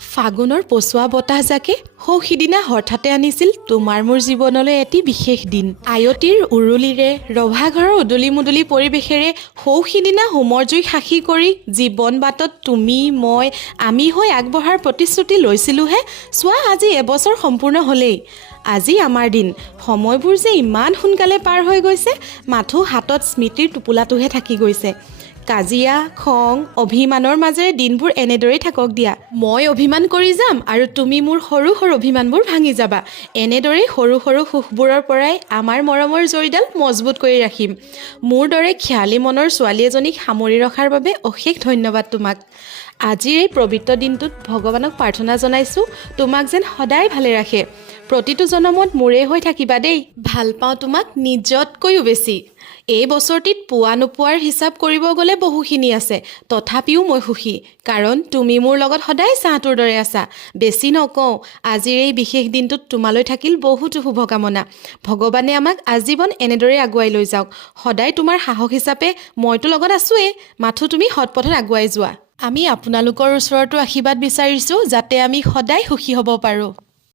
ফাগুনৰ পচোৱা বতাহজাকে সিদিনা হঠাতে আনিছিল তোমাৰ মোৰ জীৱনলৈ এটি বিশেষ দিন। আয়তীৰ উৰুলিৰে ৰভাঘৰৰ উদুলি মুদুলি পৰিৱেশেৰে সিদিনা হোমৰ জুই সাক্ষী কৰি জীৱন বাটত তুমি মই আমি হৈ আগবঢ়াৰ প্ৰতিশ্ৰুতি লৈছিলোঁহে। চোৱা আজি এবছৰ সম্পূৰ্ণ হ'লেই। আজি আমাৰ দিন। সময়বোৰ যে ইমান সোনকালে পাৰ হৈ গৈছে, মাথো হাতত স্মৃতিৰ টোপোলাটোহে থাকি গৈছে। কাজিয়া খং অভিমানৰ মাজেৰে দিনবোৰ এনেদৰেই থাকক দিয়া। মই অভিমান কৰি যাম আৰু তুমি মোৰ সৰু সৰু অভিমানবোৰ ভাঙি যাবা। এনেদৰেই সৰু সৰু সুখবোৰৰ পৰাই আমাৰ মৰমৰ জৰিডাল মজবুত কৰি ৰাখিম। মোৰ দৰে খিয়ালী মনৰ ছোৱালী এজনীক সামৰি ৰখাৰ বাবে অশেষ ধন্যবাদ তোমাক। আজিৰ এই পবিত্ৰ দিনটোত ভগৱানক প্ৰাৰ্থনা জনাইছোঁ তোমাক যেন সদায় ভালে ৰাখে। প্ৰতিটো জনমত মোৰে হৈ থাকিবা দেই। ভাল পাওঁ তোমাক নিজতকৈও বেছি। এই বছৰটিত পোৱা নোপোৱাৰ হিচাপ কৰিব গ'লে বহুখিনি আছে, তথাপিও মই সুখী, কাৰণ তুমি মোৰ লগত সদায় চাহটোৰ দৰে আছা। বেছি নকওঁ, আজিৰ এই বিশেষ দিনটোত তোমালৈ থাকিল বহুতো শুভকামনা। ভগৱানে আমাক আজীৱন এনেদৰে আগুৱাই লৈ যাওক। সদায় তোমাৰ সাহস হিচাপে মইতো লগত আছোৱেই, মাথো তুমি সৎপথত আগুৱাই যোৱা। আমি আপোনালোকৰ ওচৰতো আশীৰ্বাদ বিচাৰিছোঁ যাতে আমি সদায় সুখী হ'ব পাৰোঁ।